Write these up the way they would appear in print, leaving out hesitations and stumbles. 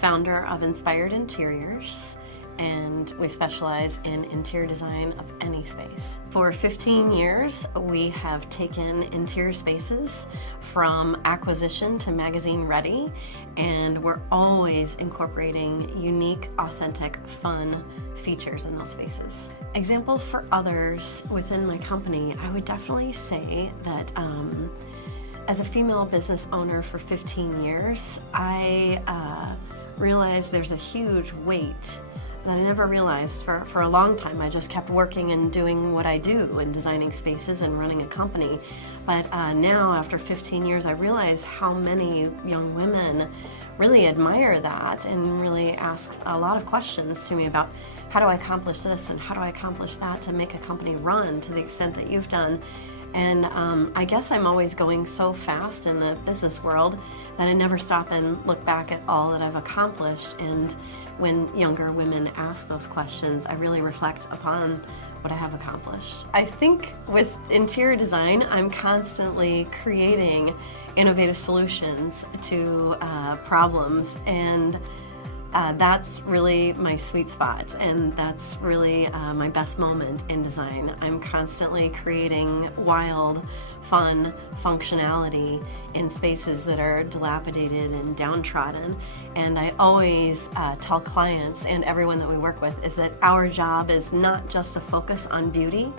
founder of Inspired Interiors, and we specialize in interior design of any space. For 15 years, we have taken interior spaces from acquisition to magazine ready, and we're always incorporating unique, authentic, fun features in those spaces. Example for others within my company, I would definitely say that as a female business owner for 15 years, I realized there's a huge weight that I never realized for a long time. I just kept working and doing what I do and designing spaces and running a company. But now, after 15 years, I realize how many young women really admire that and really ask a lot of questions to me about how do I accomplish this and how do I accomplish that to make a company run to the extent that you've done. And I guess I'm always going so fast in the business world that I never stop and look back at all that I've accomplished. And when younger women ask those questions, I really reflect upon what I have accomplished. I think with interior design, I'm constantly creating innovative solutions to problems, and that's really my sweet spot, and that's really my best moment in design. I'm constantly creating wild, fun functionality in spaces that are dilapidated and downtrodden. And I always tell clients and everyone that we work with is that our job is not just to focus on beauty,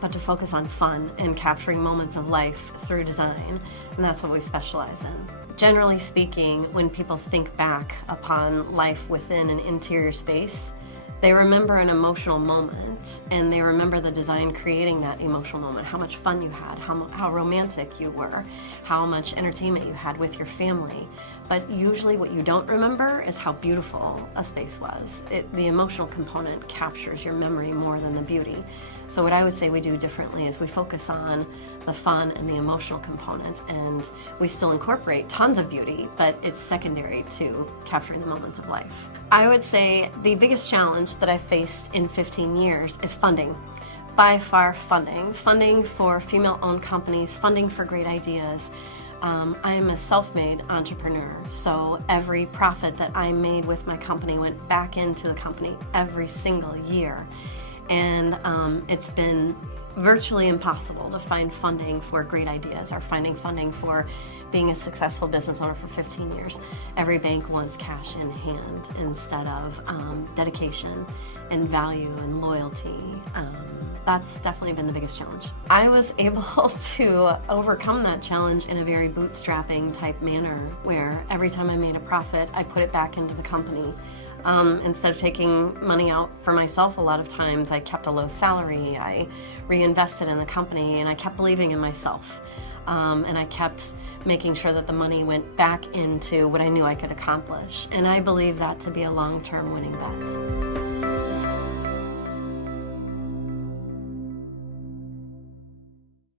but to focus on fun and capturing moments of life through design. And that's what we specialize in. Generally speaking, when people think back upon life within an interior space, they remember an emotional moment, and they remember the design creating that emotional moment, how much fun you had, how romantic you were, how much entertainment you had with your family. But usually what you don't remember is how beautiful a space was. The emotional component captures your memory more than the beauty. So what I would say we do differently is we focus on the fun and the emotional components, and we still incorporate tons of beauty, but it's secondary to capturing the moments of life. I would say the biggest challenge that I've faced in 15 years is funding. By far, funding. Funding for female-owned companies, funding for great ideas. I'm a self-made entrepreneur, so every profit that I made with my company went back into the company every single year. And it's been virtually impossible to find funding for great ideas or finding funding for being a successful business owner for 15 years. Every bank wants cash in hand instead of dedication and value and loyalty. That's definitely been the biggest challenge. I was able to overcome that challenge in a very bootstrapping type manner, where every time I made a profit, I put it back into the company. Instead of taking money out for myself, a lot of times I kept a low salary, I reinvested in the company, and I kept believing in myself. And I kept making sure that the money went back into what I knew I could accomplish. And I believe that to be a long-term winning bet.